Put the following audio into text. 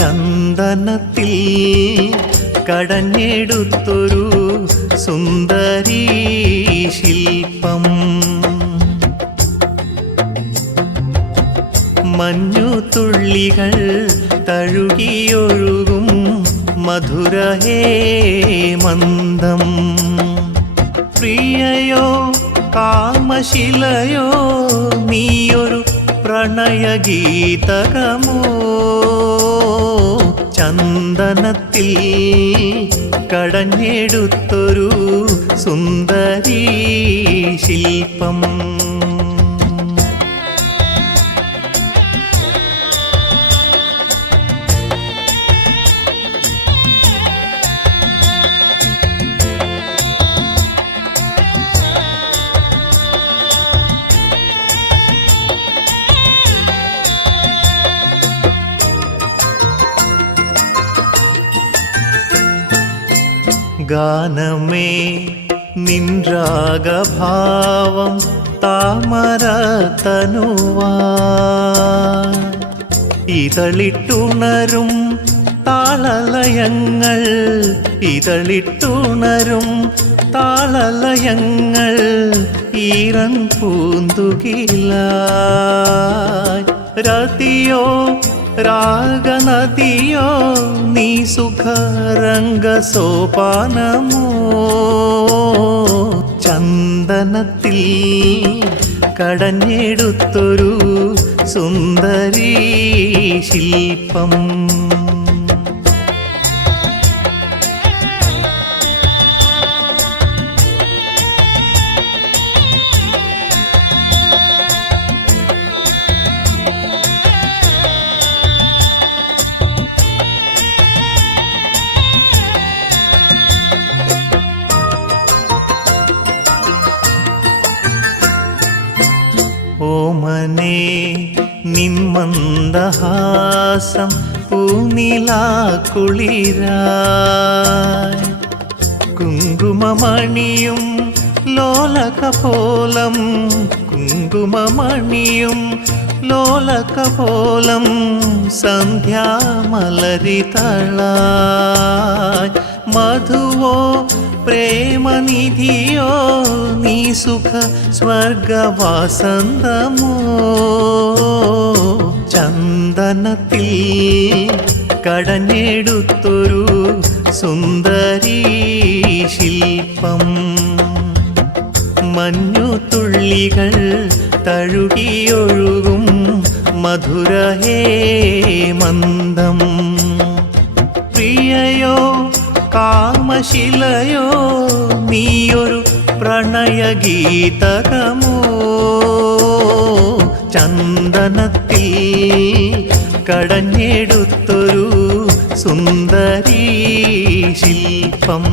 ചന്ദനത്തിൽ കടഞ്ഞെടുത്തൊരു സുന്ദരീ ശില്പം. മഞ്ഞുതുള്ളികൾ തഴുകിയൊഴുകും മധുരഹേ മന്ദം പ്രിയയോ കാമശിലയോ നീയൊരു പ്രണയഗീതകമോ? ചന്ദനത്തിൽ കടഞ്ഞെടുത്തൊരു സുന്ദരീ ശില്പം. ഗാനമേ നിൻരാഗഭാവം താമര തനുവാ ഇതളിട്ടുണരും താളലയങ്ങൾ ഇതളിട്ടുണരും താളലയങ്ങൾ ഈറൻ പൂന്തുകിലായി. രതിയോ രാഗനദിയോ സുഖരംഗസോപാനമോ ചന്ദനത്തിൽ കടഞ്ഞെടുത്തൊരു സുന്ദരീ ശില്പം ഓമനേ നിന്മന്ദഹാസം പൂനിലാക്കുളിരായി കുങ്കുമമണിയും ലോലകപോലം കുങ്കുമമണിയും ലോലകപോലം സന്ധ്യാമലരിതളായി മധുവോ പ്രേമനിധിയോ നീ സുഖ സ്വർഗവാസന്തമോ ചന്ദനത്തിൽ കടഞ്ഞെടുത്തൊരു സുന്ദരീ ശില്പം. മഞ്ഞുതുള്ളികൾ തഴുകിയൊഴുകും മധുരഹേ മന്ദം കാമശിലയോ നീയൊരു പ്രണയഗീതകമോ ചന്ദനത്തിൽ കടഞ്ഞെടുത്തൊരു സുന്ദരീ ശില്പം